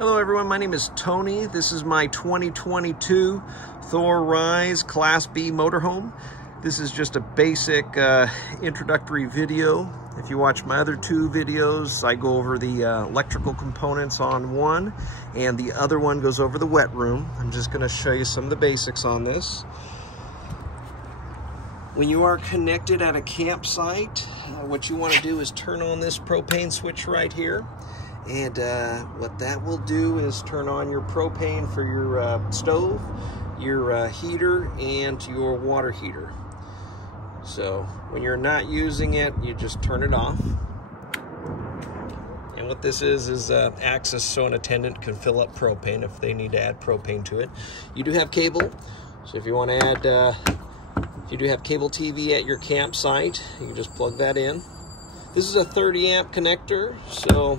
Hello everyone, my name is Tony. This is my 2022 Thor Rize Class B motorhome. This is just a basic introductory video. If you watch my other two videos, I go over the electrical components on one, and the other one goes over the wet room. I'm just going to show you some of the basics on this. When you are connected at a campsite, what you want to do is turn on this propane switch right here. And what that will do is turn on your propane for your stove, your heater, and your water heater. So when you're not using it, you just turn it off. And what this is access so an attendant can fill up propane if they need to add propane to it. You do have cable, so if you want to add, if you do have cable TV at your campsite, you can just plug that in. This is a 30 amp connector, so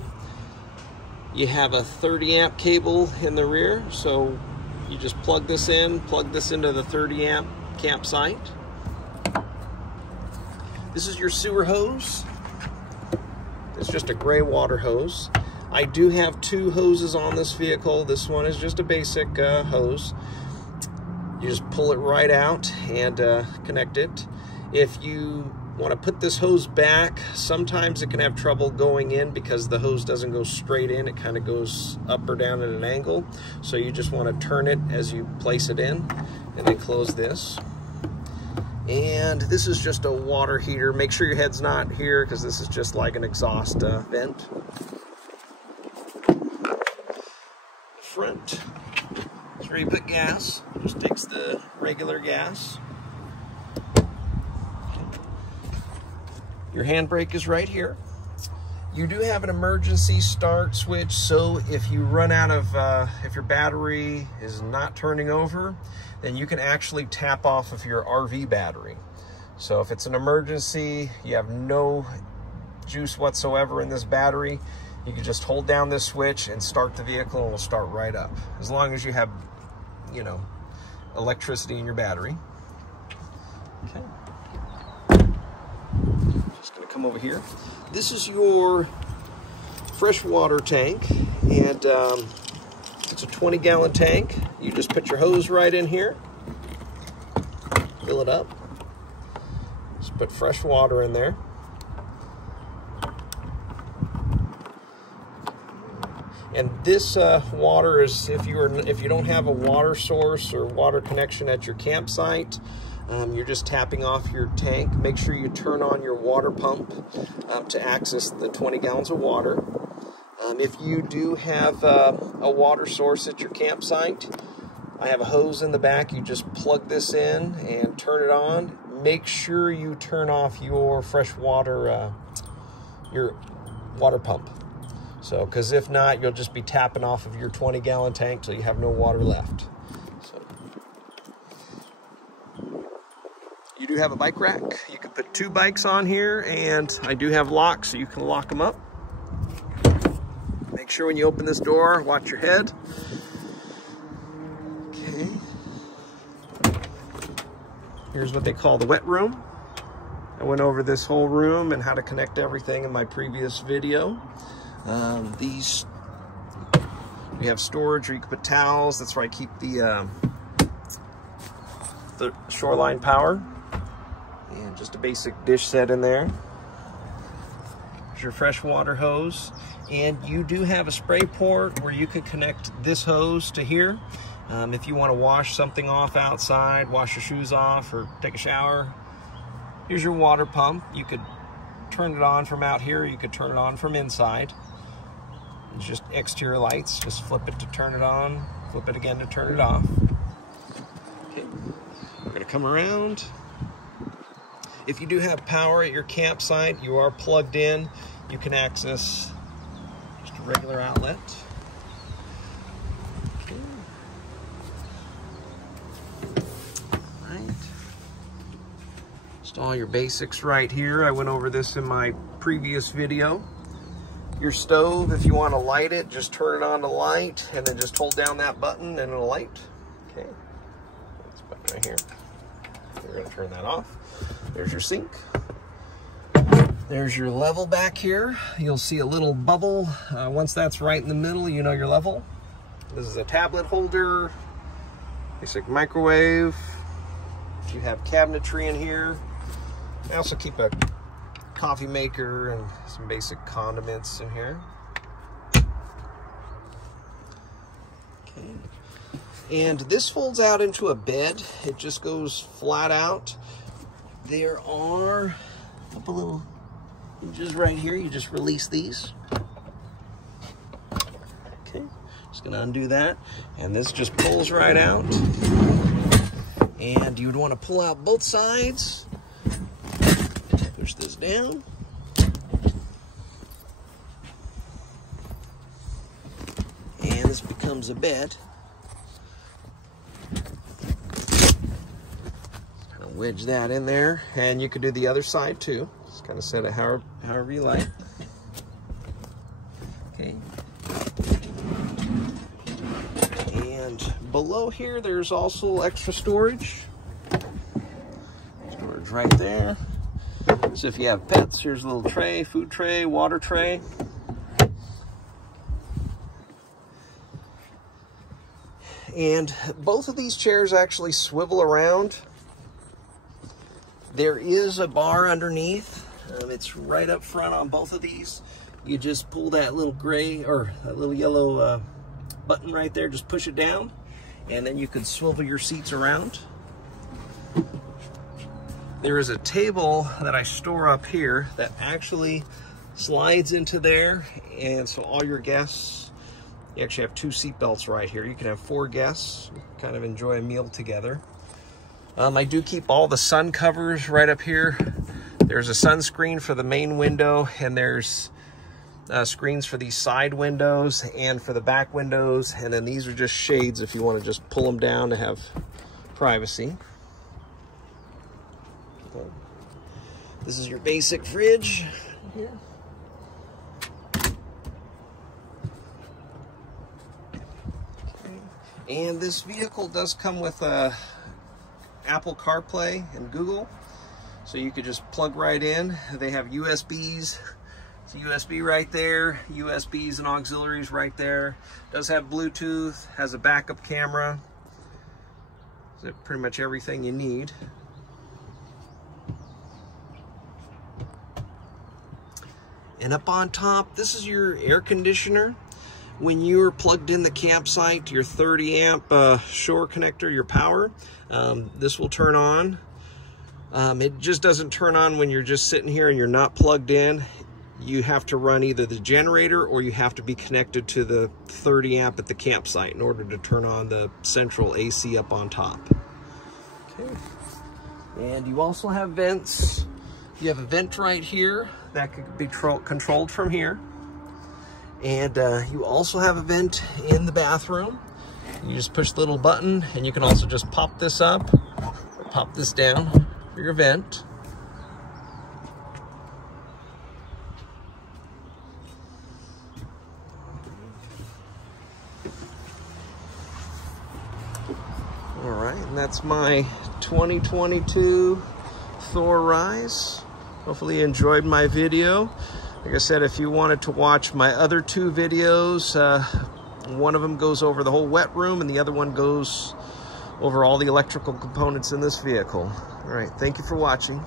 you have a 30 amp cable in the rear, so you just plug this into the 30 amp campsite. This is your sewer hose. It's just a gray water hose. I do have two hoses on this vehicle. This one is just a basic hose. You just pull it right out and connect it. If you want to put this hose back, sometimes it can have trouble going in because the hose doesn't go straight in. It kind of goes up or down at an angle. So you just want to turn it as you place it in, and then close this. And this is just a water heater. Make sure your head's not here because this is just like an exhaust vent. Front is where you put gas. Just takes the regular gas. Your handbrake is right here. You do have an emergency start switch, so if you run out of, if your battery is not turning over, then you can actually tap off of your RV battery. So if it's an emergency, you have no juice whatsoever in this battery, you can just hold down this switch and start the vehicle and it'll start right up. As long as you have, you know, electricity in your battery. Okay. Come over here. This is your freshwater tank, and it's a 20-gallon tank. You just put your hose right in here, fill it up, just put fresh water in there. And this water is, if you don't have a water source or water connection at your campsite, you're just tapping off your tank. Make sure you turn on your water pump to access the 20 gallons of water. If you do have a water source at your campsite, I have a hose in the back. You just plug this in and turn it on. Make sure you turn off your fresh water, your water pump. So, because if not, you'll just be tapping off of your 20-gallon tank till you have no water left. You do have a bike rack. You can put two bikes on here, and I do have locks, so you can lock them up. Make sure when you open this door, watch your head. Okay. Here's what they call the wet room. I went over this whole room and how to connect everything in my previous video. We have storage where you can put towels. That's where I keep the shoreline power. And just a basic dish set in there. There's your freshwater hose. And you do have a spray port where you can connect this hose to here. If you want to wash something off outside, wash your shoes off, or take a shower. Here's your water pump. You could turn it on from out here, or you could turn it on from inside. It's just exterior lights. Just flip it to turn it on, flip it again to turn it off. Okay, we're going to come around. If you do have power at your campsite, you are plugged in, you can access just a regular outlet. Okay. All right. Just all your basics right here. I went over this in my previous video. Your stove, if you want to light it, just turn it on to light, and then just hold down that button and it'll light. Okay, this button right here. We're going to turn that off. There's your sink. There's your level back here. You'll see a little bubble. Once that's right in the middle, you know your level. This is a tablet holder, basic microwave. You have cabinetry in here. I also keep a coffee maker and some basic condiments in here. Okay. And this folds out into a bed. It just goes flat out. There are a couple little hinges right here. You just release these. Okay, just gonna undo that. And this just pulls right out. And you would want to pull out both sides. Push this down. And this becomes a bed. Kind of wedge that in there. And you could do the other side too. Just kind of set it however you like. Okay. And below here, there's also extra storage. Storage right there. So if you have pets, here's a little tray, food tray, water tray. And both of these chairs actually swivel around. There is a bar underneath. It's right up front on both of these. You just pull that little gray or that little yellow button right there, just push it down, and then you can swivel your seats around. There is a table that I store up here that actually slides into there, and so all your guests, you actually have 2 seat belts right here. You can have 4 guests, kind of enjoy a meal together. I do keep all the sun covers right up here. There's a sunscreen for the main window, and there's screens for these side windows and for the back windows, and then these are just shades if you want to just pull them down to have privacy. This is your basic fridge here. And this vehicle does come with Apple CarPlay and Google, so you could just plug right in. They have USBs. It's a USB right there, USBs and auxiliaries right there. Does have Bluetooth, has a backup camera. So pretty much everything you need. And up on top, this is your air conditioner. When you're plugged in the campsite, your 30 amp shore connector, your power, this will turn on. It just doesn't turn on when you're just sitting here and you're not plugged in. You have to run either the generator or you have to be connected to the 30 amp at the campsite in order to turn on the central AC up on top. Okay. And you also have vents. You have a vent right here that could be controlled from here. And you also have a vent in the bathroom. You just push the little button, and you can also just pop this up or pop this down for your vent. All right, and that's my 2022 Thor Rize. Hopefully you enjoyed my video. Like I said, if you wanted to watch my other 2 videos, one of them goes over the whole wet room and the other one goes over all the electrical components in this vehicle. All right, thank you for watching.